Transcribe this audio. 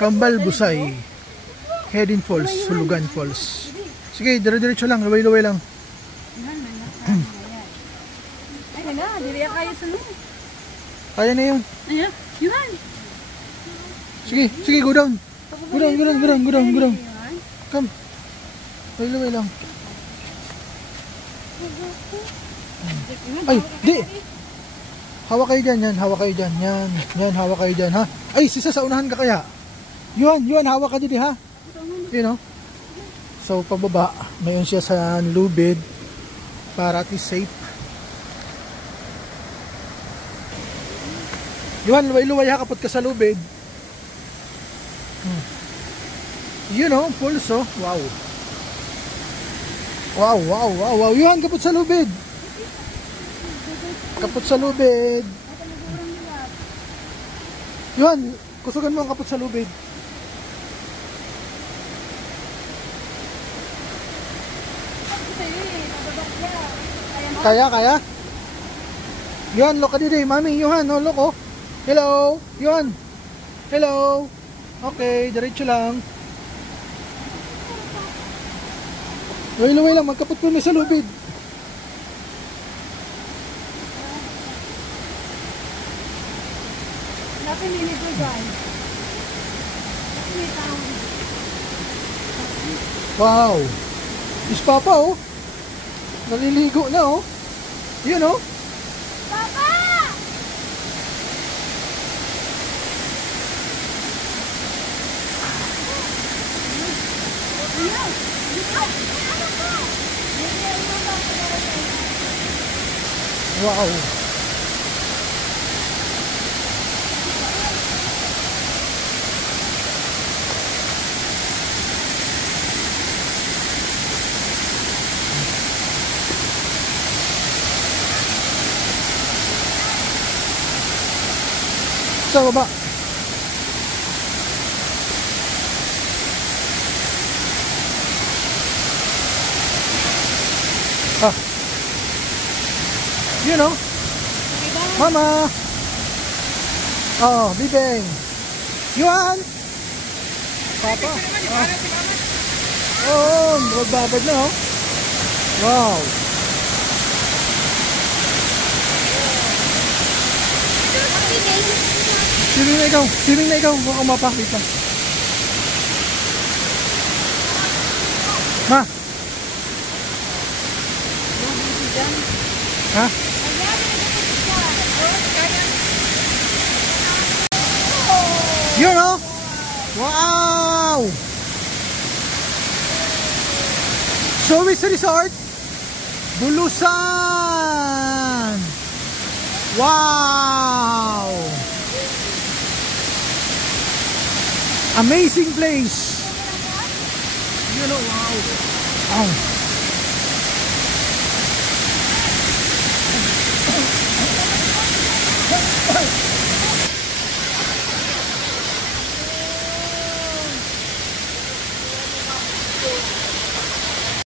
Kambal Busay, Hedin Falls, Sulugan Falls. Sige, dire-diretso lang, luway-luway lang. Ay, na, diri kaya sunod. Kaya na yun. Ayan, yun. Sige, sige, go down. Go down, go down, go down, go down, go down. Come. Luway-luway lang. Ay, di. Hawak kayo dyan, yan, hawak kayo dyan, yan, hawak kayo dyan, ha? Ay, sisa sa unahan ka kaya? Yuan, hawak ka dyan, ha? You know? So, pababa, mayon siya sa lubid para at least safe. Yuan, luway-luway, ha? Kapot ka sa lubid. You know, pulso. Wow. Wow. Yuan, kapot sa lubid. Kapot sa lubid. Yuan, kusugan mo ang kapot sa lubid. Kaya? Yuan, look ka dito, mami. Yuan, oh, look, oh. Hello, Yuan. Hello. Okay, diretso lang. Luway-luway lang, magkapot ko na sa lubid. Wow. Is Papa, oh. Naliligo na, oh. Yun, oh. Papa! Wow. Sa baba. Ah. You know. Mama. Oh, Bibeng. Yuan. Papa. Oh, magbabad na, oh. Wow. Swimming na ikaw. Huwag kang mapakita. Ma. Ha? You know? Wow! Showbiz Resort Bulusan. Wow! Amazing place. You know, wow.